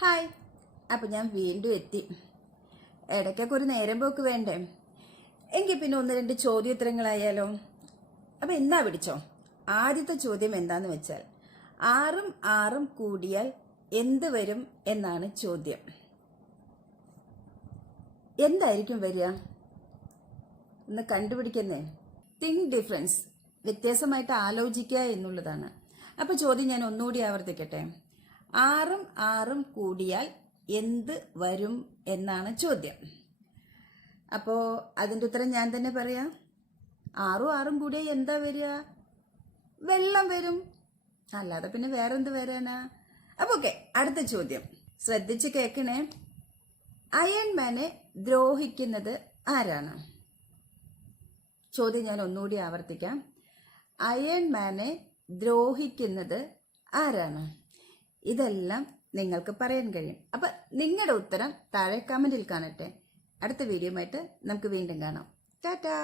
Hi. അപ്പം ഞാൻ വീണ്ടും എത്തി. ഇടയ്ക്കൊക്കെ ഒരു നേരം പോക്ക് വേണ്ടേ? എങ്കിൽ പിന്നെ ഒന്ന് രണ്ട് ചോദ്യോത്തരങ്ങളായാലോ? അപ്പം എന്നാ പിടിച്ചോ. ആദ്യത്തെ ചോദ്യം എന്താന്ന് വെച്ചാൽ 6ഉം 6ഉം കൂടിയാൽ എന്ത് വരും എന്നാണ് ചോദ്യം. എന്തായിരിക്കും വരിക? ഒന്ന് കണ്ടുപിടിക്കുന്നേ. തിങ്ക് ഡിഫറൻസ്, വ്യത്യാസമായിട്ട് ആലോചിക്കുക എന്നുള്ളതാണ്. അപ്പം ചോദ്യം ഞാൻ ഒന്നുകൂടി ആവർത്തിക്കട്ടെ. 6ഉം 6ഉം കൂടിയാൽ എന്ത് വരും എന്നാണ് ചോദ്യം. അപ്പോൾ അതിൻ്റെ ഉത്തരം ഞാൻ തന്നെ പറയാം. 6ഉം 6ഉം കൂടിയാൽ എന്താ വരിക? വെള്ളം വരും, അല്ലാതെ പിന്നെ വേറെന്ത് വരാനാ? അപ്പോൾ ഓക്കെ, അടുത്ത ചോദ്യം ശ്രദ്ധിച്ച് കേൾക്കണേ. അയൺമാനെ ദ്രോഹിക്കുന്നത് ആരാണ്? ചോദ്യം ഞാൻ ഒന്നുകൂടി ആവർത്തിക്കാം. അയൺമാനെ ദ്രോഹിക്കുന്നത് ആരാണ്? ഇതെല്ലാം നിങ്ങൾക്ക് പറയാൻ കഴിയും. അപ്പം നിങ്ങളുടെ ഉത്തരം താഴെ കമന്റിൽ കാണട്ടെ. അടുത്ത വീഡിയോയുമായിട്ട് നമുക്ക് വീണ്ടും കാണാം. ടാറ്റാ.